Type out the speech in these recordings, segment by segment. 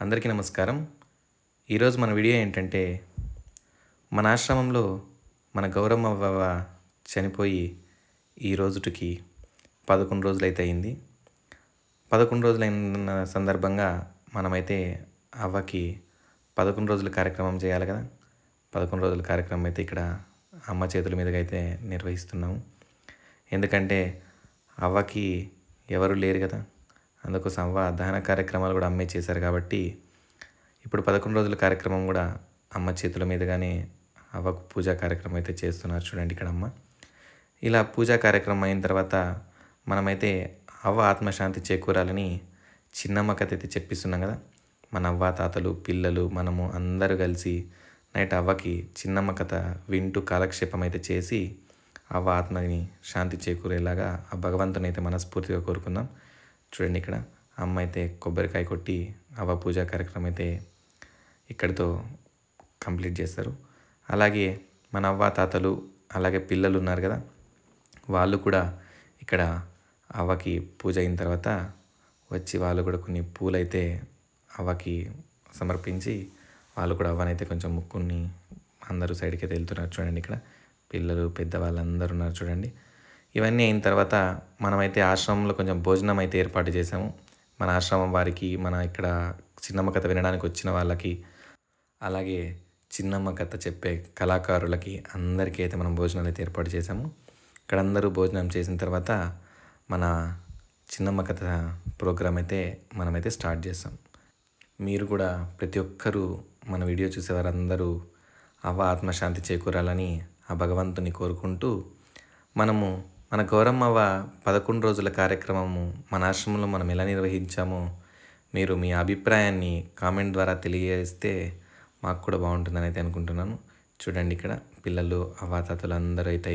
అందరికీ నమస్కారం. ఈరోజు మన వీడియో ఏంటంటే, మన ఆశ్రమంలో మన గౌరమ్మ అవ్వ చనిపోయి ఈ రోజుటికి 11 రోజులైతే అయింది. 11 రోజులైన సందర్భంగా మనమైతే అవ్వకి 11 రోజుల కార్యక్రమం చేయాలి కదా. 11 రోజుల కార్యక్రమం అయితే ఇక్కడ అమ్మ చేతుల మీదుగా అయితే నిర్వహిస్తున్నాము. ఎందుకంటే అవ్వకి ఎవరు లేరు కదా, అందుకోసం అవ్వ దహన కార్యక్రమాలు కూడా అమ్మే చేశారు కాబట్టి ఇప్పుడు 11 రోజుల కార్యక్రమం కూడా అమ్మ చేతుల మీదుగానే అవ్వకు పూజా కార్యక్రమం అయితే చేస్తున్నారు. చూడండి ఇక్కడ అమ్మ. ఇలా పూజా కార్యక్రమం అయిన తర్వాత మనమైతే అవ్వ ఆత్మశాంతి చేకూరాలని చిన్నమ్మ కథ అయితే చెప్పిస్తున్నాం కదా. మన అవ్వ తాతలు పిల్లలు మనము అందరూ కలిసి నైట్ అవ్వకి చిన్నమ్మ కథ వింటూ కాలక్షేపం అయితే చేసి అవ్వ ఆత్మని శాంతి చేకూరేలాగా ఆ భగవంతుని అయితే మనస్ఫూర్తిగా కోరుకుందాం. చూడండి ఇక్కడ అమ్మ అయితే కొబ్బరికాయ కొట్టి అవ్వ పూజా కార్యక్రమం అయితే ఇక్కడితో కంప్లీట్ చేస్తారు. అలాగే మన అవ్వ తాతలు అలాగే పిల్లలు ఉన్నారు కదా, వాళ్ళు కూడా ఇక్కడ అవ్వకి పూజ అయిన తర్వాత వచ్చి వాళ్ళు కూడా కొన్ని పూలైతే అవ్వకి సమర్పించి వాళ్ళు కూడా అవ్వనైతే కొంచెం ముక్కుని అందరూ సైడ్కి అయితే వెళ్తున్నారు. చూడండి ఇక్కడ పిల్లలు పెద్దవాళ్ళు అందరూ ఉన్నారు చూడండి. ఇవన్నీ అయిన తర్వాత మనమైతే ఆశ్రమంలో కొంచెం భోజనం అయితే ఏర్పాటు చేసాము. మన ఆశ్రమం వారికి, మన ఇక్కడ చిన్నమ్మ కథ వినడానికి వచ్చిన వాళ్ళకి, అలాగే చిన్నమ్మ కథ చెప్పే కళాకారులకి అందరికీ అయితే మనం భోజనాలు అయితే ఏర్పాటు చేసాము. ఇక్కడ అందరూ భోజనం చేసిన తర్వాత మన చిన్నమ్మ కథ ప్రోగ్రాం అయితే మనమైతే స్టార్ట్ చేస్తాం. మీరు కూడా ప్రతి ఒక్కరూ మన వీడియో చూసేవారందరూ అవ్వ ఆత్మశాంతి చేకూరాలని ఆ భగవంతుని కోరుకుంటూ మనము మన గౌరమ్మవ్వ 11 రోజుల కార్యక్రమము మన ఆశ్రమంలో మనం ఎలా నిర్వహించామో మీరు మీ అభిప్రాయాన్ని కామెంట్ ద్వారా తెలియజేస్తే మాకు కూడా బాగుంటుందని అయితే అనుకుంటున్నాను. చూడండి ఇక్కడ పిల్లలు అవ్వాతాతలు అందరూ అయితే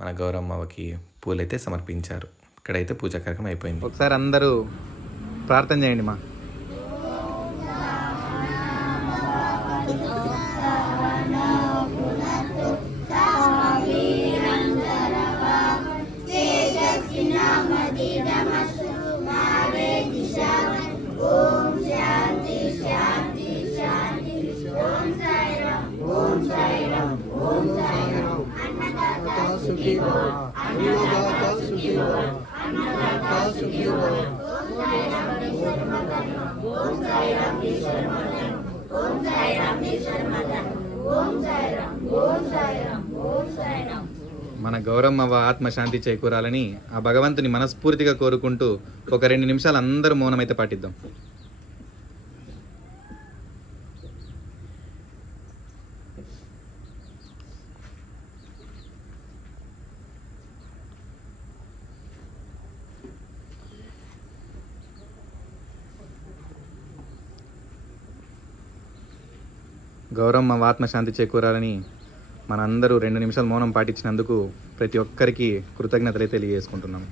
మన గౌరమ్మవ్వకి పూలైతే సమర్పించారు. ఇక్కడైతే పూజా కార్యక్రమం అయిపోయింది. ఒకసారి అందరూ ప్రార్థన చేయండి మా. మన గౌరమ్మవ్వ ఆత్మశాంతి చేకూరాలని ఆ భగవంతుని మనస్ఫూర్తిగా కోరుకుంటూ ఒక 2 నిమిషాలు అందరూ మౌనం అయితే పాటిద్దాం. గౌరమ్మ ఆత్మశాంతి చేకూరాలని మనందరూ 2 నిమిషాలు మౌనం పాటించినందుకు ప్రతి ఒక్కరికి కృతజ్ఞతలు తెలియజేసుకుంటున్నాం.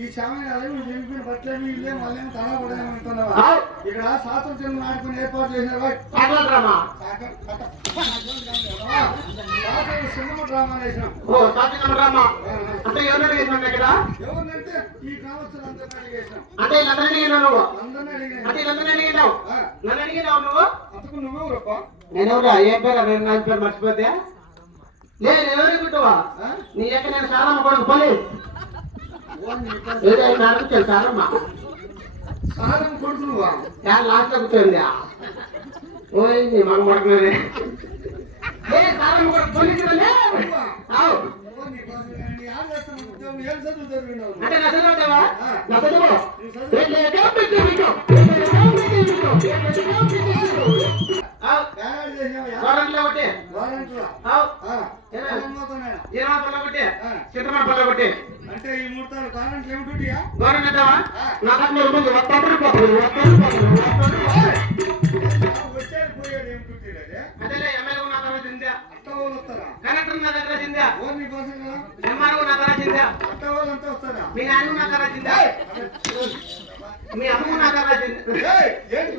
ఈ సమయం బట్టలు ఇల్లే మళ్ళీ తలపడేమంటున్నావా? ఇక్కడ స్వాతంత్ర్యం ఆడుకుని ఏర్పాటు చేసినావా? సినిమా డ్రామా వేసినాం. ఎవరినంటే ఈ గ్రామస్తులందరినీ అడిగేసినాం. అంతకు నువ్వెవరప్ప? నేనెవరా? ఏం పేరు? నా పేరు మర్చిపోతే లేదు. ఎవరు కుట్టువా? నీ ఎక్కడ నేను సారమ్మ కొడుకు పోలీస్ సారమ్మ సారం కొడుకు నువ్వా? లాస్ట్ లో కూర్చోండి. పోయింది మన కొడుకునే సారమ్మ కొడుకు పోలీసు అంటే నా చదువుతావా? నా చదువు అంటే ఈ ముహూర్తాలు కారణాలు ఏమిటా? గవర్నమెంట్ వచ్చాడు పోయాడు ఏమిటి? అదే ఎమ్మెల్యే నా తర్వాత చిందా, అట్ట వాళ్ళు వస్తారా? కలెక్టర్ నా దగ్గర చిందా, ఓన్లీ కోసం కదా ఎంఆర్ఓ నా దగ్గర చిందా, అట్ట వాళ్ళు అంతా వస్తారా? మీ నాన్న నా దగ్గర చిందా, మీ అమ్మ నా దగ్గర చిందా. ఏంటి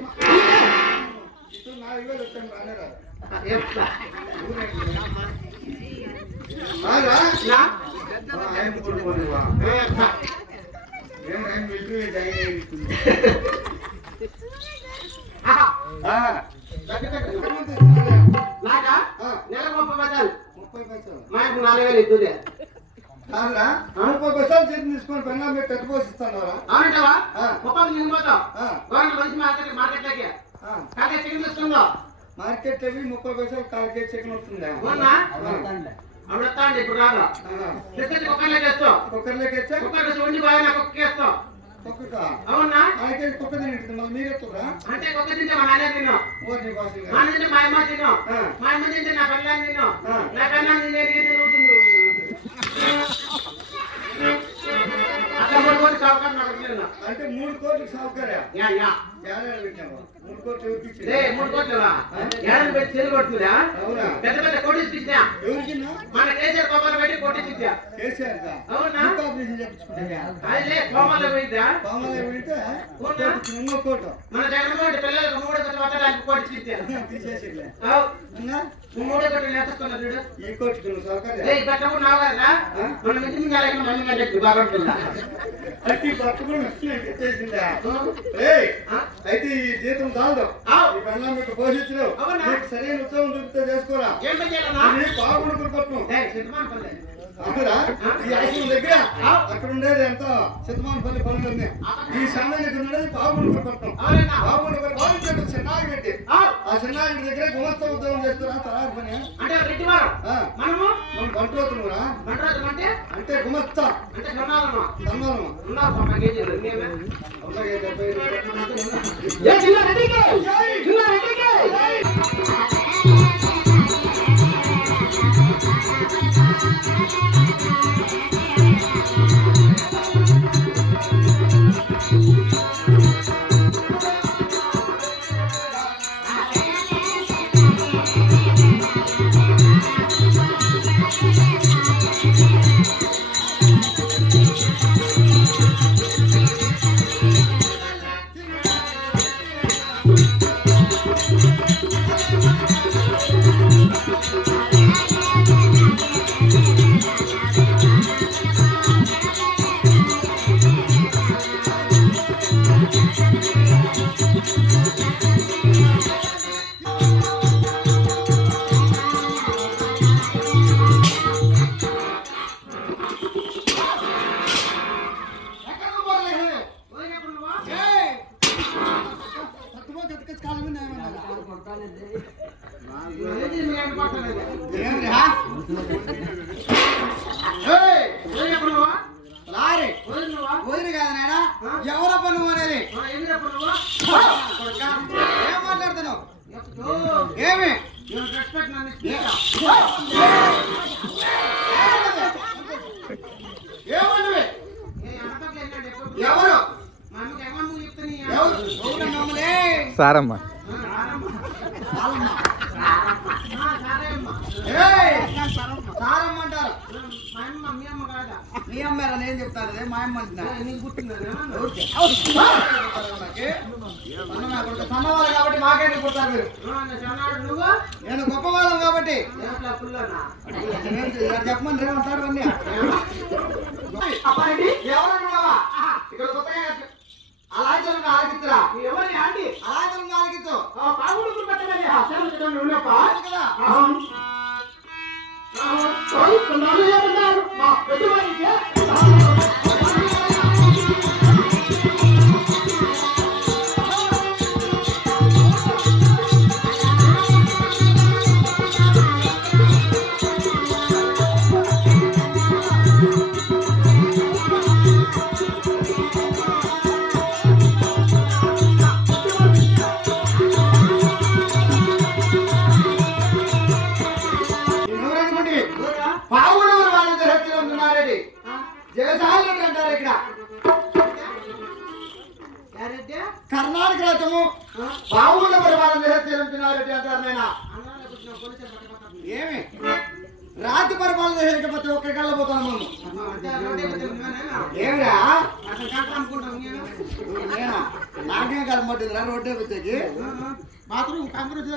ఇప్పుడు 4,000 వచ్చాను రానేరా? ఆయన కొడుకోనివా? ఏం మిలిటరీ జాయిన్ అయ్యింది. నాకా నెలకు 30 పైసలు. 30 పైసలు మాకు 4,000 ఇద్దుదే. 30 పైసలు చేతి తీసుకొని పెన్నా పెట్టి ఎట్టు పోషిస్తాను. అవునంటావా? 30 తీసుకుపోతావు గవర్నమెంట్ వచ్చి మార్కెట్లోకి కాకే చికెన్ తీసుకుందో. మార్కెట్ అవి 30 పైసలు కాలకే చికెన్ వస్తుందా? అప్పుడు వస్తా అండి. ఇప్పుడు రాగా తెచ్చి కుక్కర్లోకి వేస్తావు. కుక్కర్లోకి వచ్చా కుక్కర్ వండి బాగా నాకు కుక్కేస్తావు. అవునా? కుక్క తింటుంది మళ్ళీ మీరెత్తురా? అంటే కుక్క తింటే మా నాన్న తిన్నావు, మా తింటే మా అమ్మ తిన్నావు, మా అమ్మ తింటే నా పిల్లని తిన్నావు, నా పిల్లని తినే రీతి నువ్వుతుంది. అట్లా 3 కోట్లు సౌకర్యం నాకు వచ్చిందా? అంటే 3 కోట్లకు సౌకర్యం. 3 కోట్లు 3 కోట్లువా? ఏడాది పెట్టి చెల్లి కొడుతుందా? పెద్ద పెద్ద కోటీస్ ఇచ్చా. ఎవరికిన్నా? మన కేసీఆర్ కోపాలు పెట్టి కోటీస్ ఇచ్చా. అవునా? అదే కోమాలో పోయిందా? మన జగన్మోహన్ పిల్లలకు 3 కోట్ల వద్దడానికి కోటీస్ ఇచ్చా. 3 కోట్లు నేర్చుకున్నా చూడు. ఈ కోటి సౌకర్యం పెట్టకుండా నావు కదా మనం ఇంటి ముందు అలాగే మళ్ళీ బాగుంటుందా? అంటే పట్టుకుని చేసిందా? అయితే ఈ జీతం చాలదు. ఈ పెళ్ళాం మీకు పోషించు. అవునా? నీకు సరైన ఉద్యోగం చూపితే చేసుకోరా. ఏం పని చేయాలన్నా? ఇది బాగుండు పట్నం. సిద్ధమానపల్లి. అక్కడా ఈ ఆశ్రమం దగ్గర అక్కడ ఉండేది ఎంత సిద్ధమానపల్లి పనులు ఉన్నాయి. ఈ సమయం దగ్గర ఉండేది బాగుండు పట్నం. అవునన్నా? బాగుండు బాగుంటాడు చిన్నాగిరెడ్డి. ఆ చిన్నాగిరెడ్డి దగ్గర గుమస్తా ఉద్యోగం చేస్తున్నా తర్వాత పని. అంటే రెడ్డివారం మనము మనం బంట్రోతునురా. బండరాజు అంటే గుమస్తా అంటే సన్నాలమా సన్మానమా. ఉన్నావు పాప కేజీలు ఇంకేమే అలాగే 70 ఏ చిన్న రెడ్డికి చిన్న రెడ్డికి ఎవరో పని అనేది ఏం మాట్లాడుతున్నావు? ఏమి ఏమండి ఎవరు సారమ్మ సారమ్మంటారు. మీ అమ్మారా? నేను చెప్తాను మా అమ్మ సన్నవాళ్ళు కాబట్టి మాకేంటి పుడతారు మీరు? నేను గొప్పవాళ్ళం కాబట్టి చెప్పమని రేమంటారు అన్నీ. ఎవరన్నావా ఇక్కడ కొత్తగా అలాంటి ఆలకిస్తురా? ఎవరి ఆంటీ అలాంటి ఆలకిస్తూ బాగుండు పెట్టమని కదా మా పెట్టుబడికి పావుడూరు వాళ్ళ దగ్గర ఉంటున్నారండి. జగసాలు అంటారు ఇక్కడ. కర్ణాటక రాజ్యము పావుడూరు వాళ్ళ దగ్గర ఉంటున్నారండి అంటారు. నేను ఏమి రాతి పరిపాలన చేసే ప్రతి ఒక్కరి కళ్ళ పోతాను ఏమిరా నేనా నాకేం కలపట్టిందిరా రోడ్డే వచ్చేకి బాత్రూమ్ కాంగ్రెస్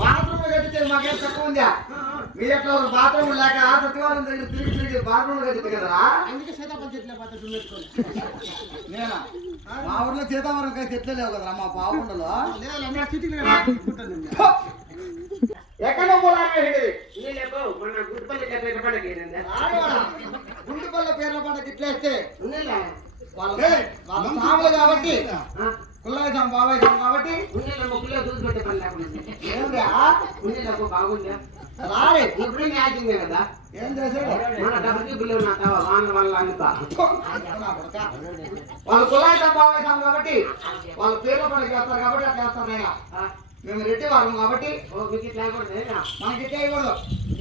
బాత్రూమ్ కట్టితే మాకేం తక్కువ ఉందా? మీ ఎట్లా బాత్రూమ్ లేక సచివాలయం దగ్గర తిరిగి తిరిగి బాత్రూమ్ కట్టింది కదరా. అందుకే సీతాఫలం చెట్లే బాత్రూమ్ పెట్టుకోవాలి. నేనా మా ఊర్లో సీతాఫలం కాయ చెట్లే లేవు కదరా మా పావుండలో. ఎక్కడ గుండుపల్ల పేర్ల పంటకి ఇట్లేస్తే వాళ్ళ సాములు కాబట్టి కుల్లయ్య సాము బాబాయ్ సాము కాబట్టి ఏమిరా బాగుందా రారే ఇప్పుడే మ్యాచింగ్ కదా ఏం చేశాడు మన డబ్బుకి బిల్లు వాళ్ళ అందుతా వాళ్ళు కుల్లయ్య సాము బాబాయ్ సాము కాబట్టి వాళ్ళ పేర్ల పంటకి వేస్తారు కాబట్టి అట్లా వేస్తారు. నేను మేము రెడ్డి వాళ్ళం కాబట్టి మీకు ఇట్లా మనకి ఇట్లా వేయకూడదు.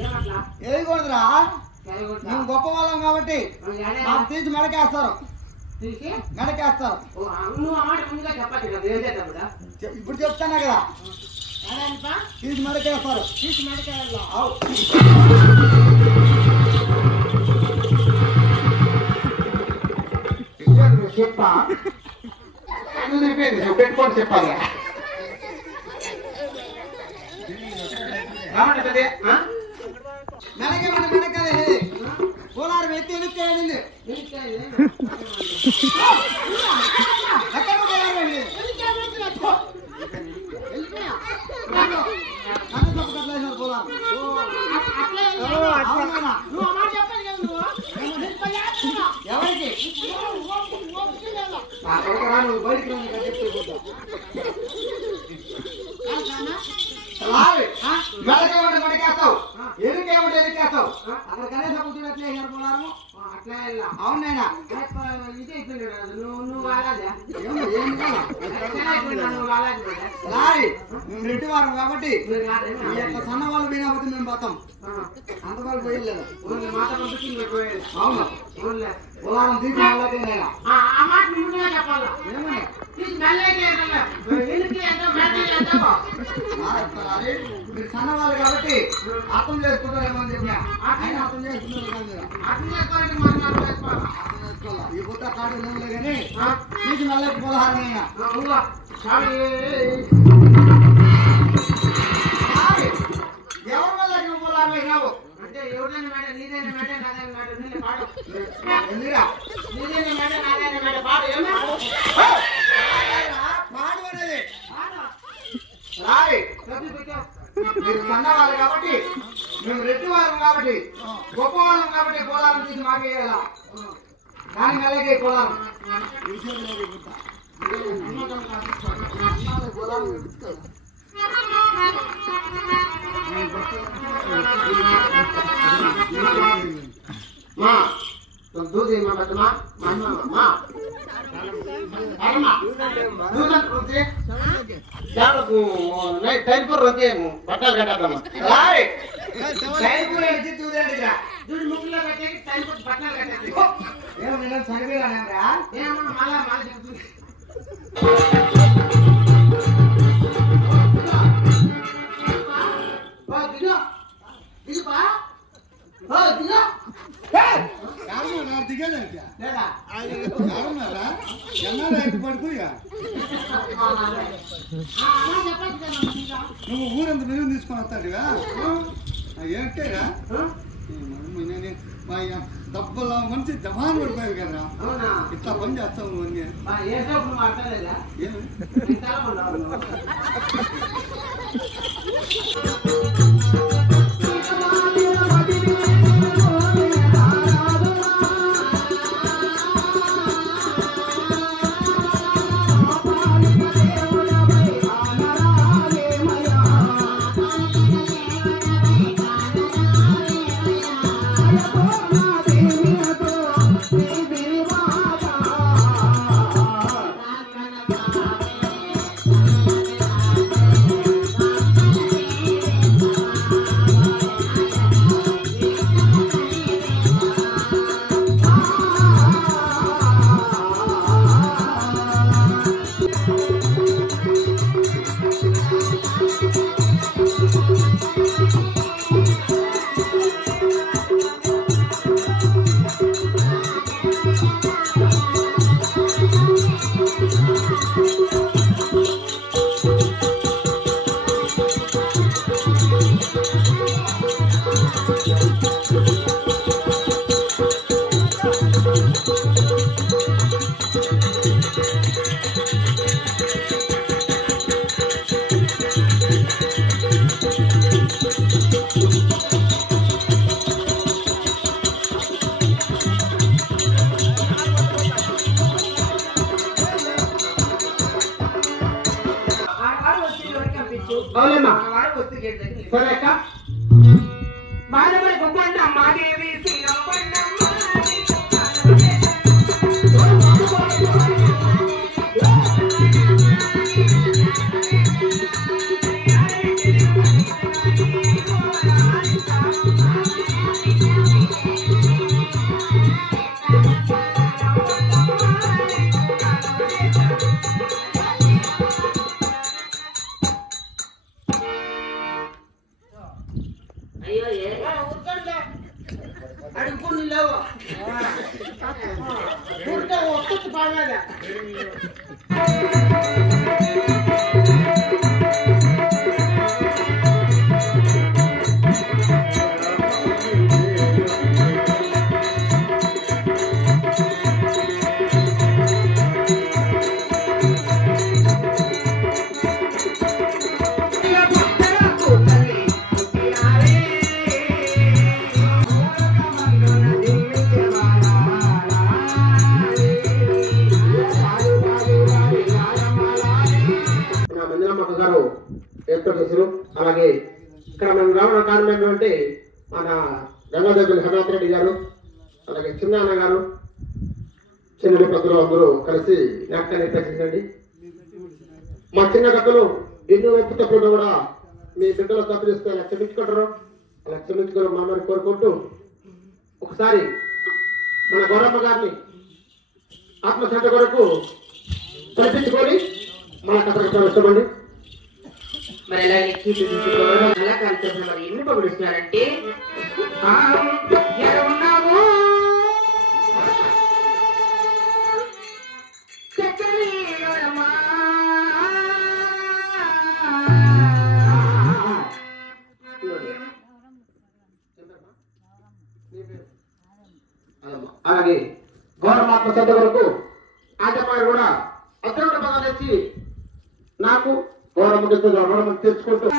ఏమట్లా వేయకూడదురా. మేము గొప్ప వాళ్ళం కాబట్టి మాకు తీసి మెడకేస్తారు. తీసి మెడకేస్తారు. నువ్వు ఆ మాట ముందుగా చెప్పచ్చు కదా ఏం చేద్దాం ఇప్పుడు చెప్తానా కదా తీసి మెడకేస్తారు. తీసి మెడకాయల్లో చెప్పా పెట్టుకోండి చెప్పాలి. మెడకే మెడకదే పోలారు ఎత్తి వెళ్ళిపోయింది ఎవరికి బయటికి మెడకేమంటే మెడకేస్తావు ఎన్నికేమంటే ఎన్నికేస్తావు అక్కడ కనీసం కూర్చుని అట్లే ఏర్పడారు అట్లా అవునైనా ఇది అయిపోయింది నువ్వు అలాగే మేము రెడ్డి వారం కాబట్టి ఈ యొక్క సన్న వాళ్ళు పోయినప్పుడు మేము పోతాం అంతవరకు పోయలేదు మాట పంపించి పోయేది అవును పొలారం తీసి వాళ్ళకేనైనా ఆ మాట ముందుగా చెప్పాలా ఏమని మీరు సన్నవాళ్ళు కాబట్టి అర్థం చేసుకుంటారేమో అని చెప్పినా ఆయన అర్థం చేసుకుంటారు ఈ కొత్త కాడు లేవులే కానీ తీసి నల్లకి పొలహారమైనా ఎవరి వల్ల నువ్వు పొలహారమైనావు అంటే ఎవరైనా మేడం నీదైనా మేడం నాదైనా మేడం నీళ్ళ పాడు ఎందుకురా నీదైనా మేడం నాదైనా మేడం పాడు ఏమో పాడు అనేది రాయ్ మీరు సన్నవాళ్ళు కాబట్టి మేము రెడ్డి వాళ్ళం కాబట్టి గొప్ప వాళ్ళం కాబట్టి పోలారం తీసి మాకేయాల దానికి అలాగే పోలారం మా दूध में बदमा मामा मां अरमा दूध रोते यार को नहीं टाइम पर रोते बटल घटा दम రాయ్ టైం కూడా ఇచ్చి చూడండిరా दूध मुकला बैठे टाइम पर बटल घटा दे ఏమో నేను చదివేరానేరా ये माला माल दूध बा दिना दिल बा हो दिना నా దిగలేదా లేదా ఎవరున్నారా ఎన్నాళ్ళు ఎక్కి పడుకోయా నువ్వు ఊరంత మెరుగు తీసుకొని వస్తాడుగా ఏంటేరా డబ్బులా మంచి జమాన్ పడిపోయావు కదా అవునా ఇట్లా పని చేస్తావు నువ్వు అన్నీ బా ఏసేపు మాట్లాడలేదా ఏమి ఇంతలా ఉన్నావు చిన్నమ్మ గారు ఏర్పాటు చేశారు. అలాగే ఇక్కడ మేము రావడం కారణం ఏంటంటే మన గంగాదేవి హనుమంత్ రెడ్డి గారు, అలాగే చిన్నాన్న గారు, చిన్న పెద్దలు అందరూ కలిసి నాటకాన్ని ఏర్పాటు చేశారండి. మా చిన్న కథలు ఎన్నో ఒప్పు తప్పుడు కూడా మీ బిడ్డలు తప్పు చేస్తే అలా క్షమించుకుంటారు. అలా క్షమించుకోవడం మామని కోరుకుంటూ ఒకసారి మన గౌరమ్మ గారిని ఆత్మశాంతి కొరకు కల్పించుకొని మన కథకు ప్రవేశమండి. మరి అలాగే కళాకారులతో మరి ఎన్ని పొగుడుస్తున్నారంటే ఉన్నాము అలాగే గౌరవ ఆత్మశాంతి కొరకు ఆటమారు కూడా అత్యంత పదాలు తెచ్చి నాకు గౌరవం తెచ్చుకుంటూ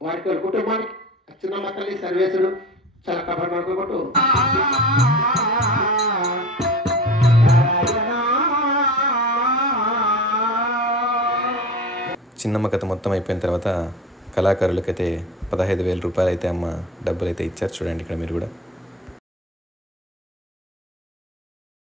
వారికి కుటుంబానికి చిన్నమ్మ తల్లి సర్వేసుడు చాలా కబడ్డీ అనుకోబట్టు చిన్నమ్మ కథ మొత్తం అయిపోయిన తర్వాత కళాకారులకైతే 15,000 రూపాయలు అయితే అమ్మ డబ్బులు అయితే ఇచ్చారు. చూడండి ఇక్కడ మీరు కూడా.